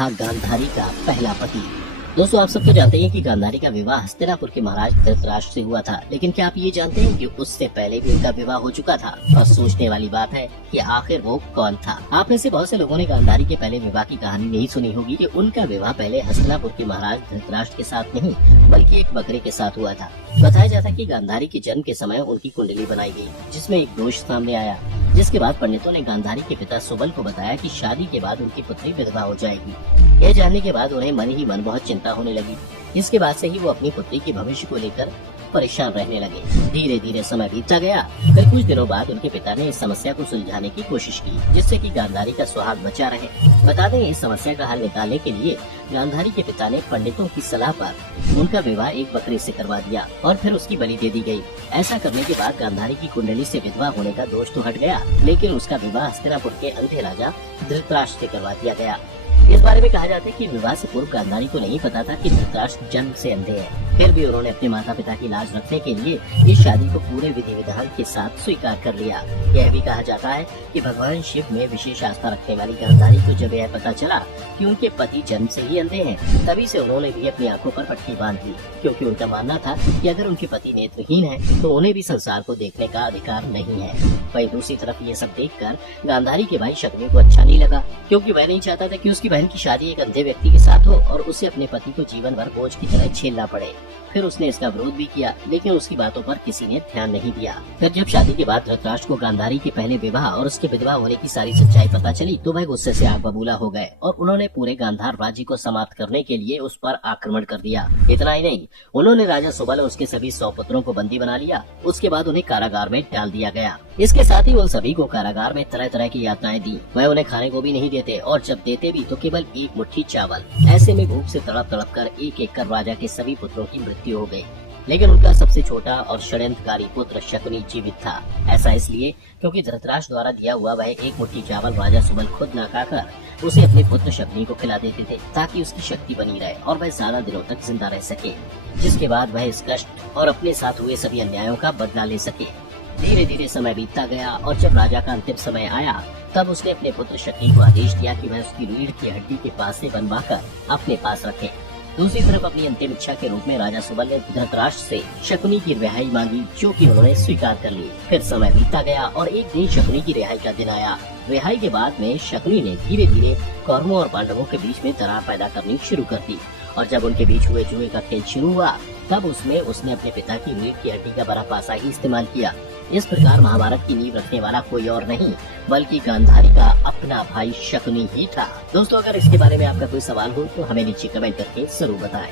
था गांधारी का पहला पति। दोस्तों, आप सब तो जानते हैं कि गांधारी का विवाह हस्तिनापुर के महाराज धृतराष्ट्र से हुआ था, लेकिन क्या आप ये जानते हैं कि उससे पहले भी उनका विवाह हो चुका था? और सोचने वाली बात है कि आखिर वो कौन था। आप में से बहुत से लोगों ने गांधारी के पहले विवाह की कहानी नहीं सुनी होगी कि उनका विवाह पहले हस्तिनापुर के महाराज धृतराष्ट्र के साथ नहीं, बल्कि एक बकरे के साथ हुआ था। बताया जाता है कि गांधारी के जन्म के समय उनकी कुंडली बनाई गई, जिसमें एक दोष सामने आया, जिसके बाद पंडितों ने गांधारी के पिता सुबल को बताया कि शादी के बाद उनकी पुत्री विधवा हो जाएगी। यह जानने के बाद उन्हें मन ही मन बहुत चिंता होने लगी। इसके बाद से ही वो अपनी पुत्री के भविष्य को लेकर परेशान रहने लगे। धीरे धीरे समय बीतता गया। फिर कुछ दिनों बाद उनके पिता ने इस समस्या को सुलझाने की कोशिश की, जिससे कि गांधारी का सुहाग बचा रहे। बता दें, इस समस्या का हल निकालने के लिए गांधारी के पिता ने पंडितों की सलाह पर उनका विवाह एक बकरे से करवा दिया और फिर उसकी बलि दे दी गई। ऐसा करने के बाद गांधारी की कुंडली से विधवा होने का दोष तो हट गया, लेकिन उसका विवाह हस्तिनापुर के अंधे राजा धृतराष्ट्र से करवा दिया गया। इस बारे में कहा जाता है कि विवाह से पूर्व गांधारी को नहीं पता था कि धृतराष्ट्र जन्म से अंधे हैं। फिर भी उन्होंने अपने माता पिता की लाज रखने के लिए इस शादी को पूरे विधि विधान के साथ स्वीकार कर लिया। यह भी कहा जाता है कि भगवान शिव में विशेष आस्था रखने वाली गांधारी को जब यह पता चला कि उनके पति जन्म से ही अंधे हैं, तभी से उन्होंने भी अपनी आंखों पर पट्टी बांध ली, क्योंकि उनका मानना था कि अगर उनके पति नेत्रहीन है तो उन्हें भी संसार को देखने का अधिकार नहीं है। वहीं दूसरी तरफ ये सब देखकर गांधारी के भाई शकुनी को अच्छा नहीं लगा, क्योंकि वह नहीं चाहता था कि उसकी बहन की शादी एक अंधे व्यक्ति के साथ हो और उसे अपने पति को जीवन भर बोझ की तरह झेलना पड़े। फिर उसने इसका विरोध भी किया, लेकिन उसकी बातों पर किसी ने ध्यान नहीं दिया। फिर जब शादी के बाद धृतराष्ट्र को गांधारी के पहले विवाह और उसके विधवा होने की सारी सच्चाई पता चली, तो वह गुस्से से आग बबूला हो गए और उन्होंने पूरे गांधार राज्य को समाप्त करने के लिए उस पर आक्रमण कर दिया। इतना ही नहीं, उन्होंने राजा सुबल और उसके सभी 100 पुत्रों को बंदी बना लिया। उसके बाद उन्हें कारागार में डाल दिया गया। इसके साथ ही उन सभी को कारागार में तरह तरह की यातनाएं दी। वह उन्हें खाने को भी नहीं देते और जब देते भी तो केवल एक मुट्ठी चावल। ऐसे में भूख से तड़प तड़प कर एक एक कर राजा के सभी पुत्रों की मृत्यु हो गई, लेकिन उनका सबसे छोटा और षड्यंत्रकारी पुत्र शकुनी जीवित था। ऐसा इसलिए क्योंकि धृतराष्ट्र द्वारा दिया हुआ वह एक मुट्ठी चावल राजा सुबल खुद न खाकर उसे अपने पुत्र शकुनी को खिला देते थे, ताकि उसकी शक्ति बनी रहे और वह ज्यादा दिनों तक जिंदा रह सके, जिसके बाद वह इस कष्ट और अपने साथ हुए सभी अन्यायों का बदला ले सके। धीरे धीरे समय बीतता गया और जब राजा का अंतिम समय आया, तब उसने अपने पुत्र शकुनी को आदेश दिया कि वह उसकी रीढ़ की हड्डी के पास से बनवाकर अपने पास रखे। दूसरी तरफ अपनी अंतिम इच्छा के रूप में राजा सुबल ने धृतराष्ट्र से शकुनी की रिहाई मांगी, जो कि उन्होंने स्वीकार कर ली। फिर समय बीतता गया और एक दिन शकुनी की रिहाई का दिन आया। रिहाई के बाद में शकुनी ने धीरे धीरे कौरवों और पांडवों के बीच में दरार पैदा करनी शुरू कर दी और जब उनके बीच हुए जुए का खेल शुरू हुआ, तब उसमें उसने अपने पिता की रीढ़ की हड्डी का बड़ा पासा ही इस्तेमाल किया। इस प्रकार महाभारत की नींव रखने वाला कोई और नहीं, बल्कि गांधारी का अपना भाई शकुनी ही था। दोस्तों, अगर इसके बारे में आपका कोई सवाल हो तो हमें नीचे कमेंट करके जरूर बताएं।